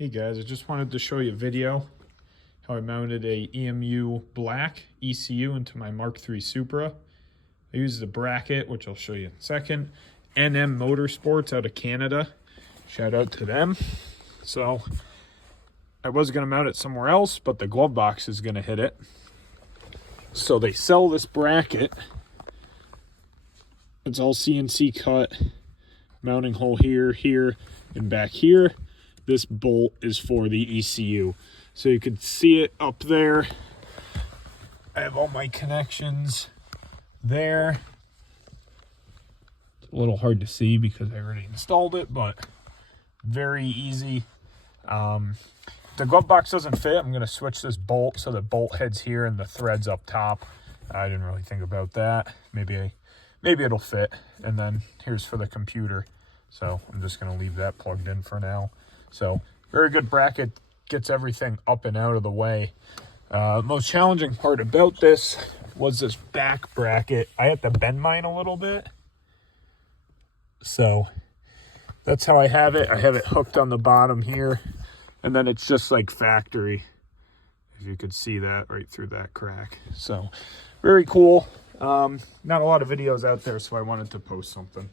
Hey guys, I just wanted to show you a video how I mounted a EMU black ECU into my Mk3 Supra. I used the bracket, which I'll show you in a second. NM Motorsports out of Canada. Shout out to them. So I was going to mount it somewhere else, but the glove box is going to hit it. So they sell this bracket. It's all CNC cut. Mounting hole here, here, and back here. This bolt is for the ECU. So you can see it up there. I have all my connections there. It's a little hard to see because I already installed it, but very easy. The glove box doesn't fit. I'm going to switch this bolt so the bolt heads here and the threads up top. I didn't really think about that. Maybe it'll fit. And then here's for the computer. So I'm just going to leave that plugged in for now. So very good bracket, gets everything up and out of the way. Most challenging part about this was this back bracket. I had to bend mine a little bit. So that's how I have it. I have it hooked on the bottom here. And then it's just like factory. If you could see that right through that crack. So very cool. Not a lot of videos out there, so I wanted to post something.